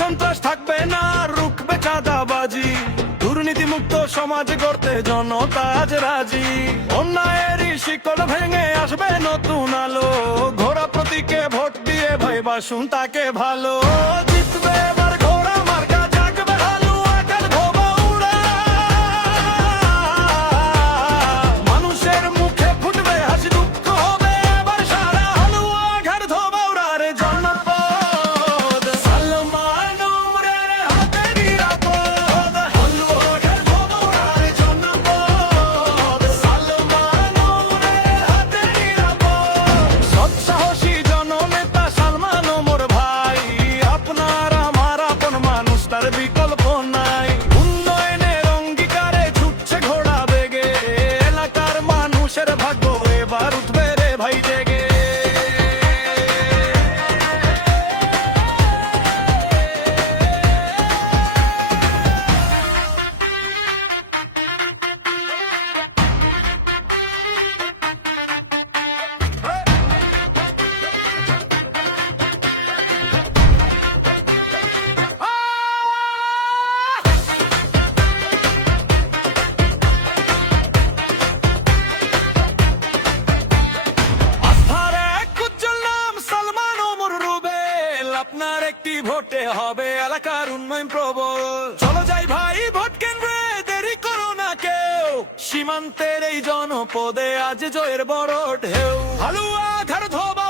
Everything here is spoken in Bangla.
সন্ত্রাস থাকবে না, রুখবে চাঁদাবাজি, দুর্নীতিমুক্ত সমাজ গড়তে জনতা আজ রাজি। অন্যায়েরই শিকল ভেঙে আসবে নতুন আলো, ঘোড়া প্রতীকে ভোট দিয়ে ভাই বাসুন তাকে ভালো। জিতবে এবার ঘোড়া মার্কা, জাগবে হালুয়া কাল ধোবা উড়া, মানুষের মুখে ফুটবে হাসি, দুঃখ হবে এবার সারা, হালুয়া ঘাট ধোবা উড়ার জনপদ। সালমান ওমরের হাতে নিরাপদ, হালুয়া ঘাট ধোবা উড়ার জনপদ। সালমান ওমরের হাতে নিরাপদ, সৎ সাহসী জননেতা সালমান ওমর ভাই, আপনার আমার আপন মানুষ, তার বিকল্প নাই। উন্নয়নের অঙ্গীকারে ছুটছে ঘোড়া বেগে, এলাকার মানুষের ভাগ্য এবার উঠবে রে ভাই জেগে। আস্থার এক উজ্জ্বল নাম সালমান ওমর রুবেল, আপনার একটি ভোটে হবে এলাকার উন্নয়ন প্রবল। চলো যাই ভাই ভোট কেন্দ্রে, দেরি করো না কেউ, সীমান্তের এই জনপদে আজ জয়ের বড় ঢেউ। হালুয়া ঘাট ধোবা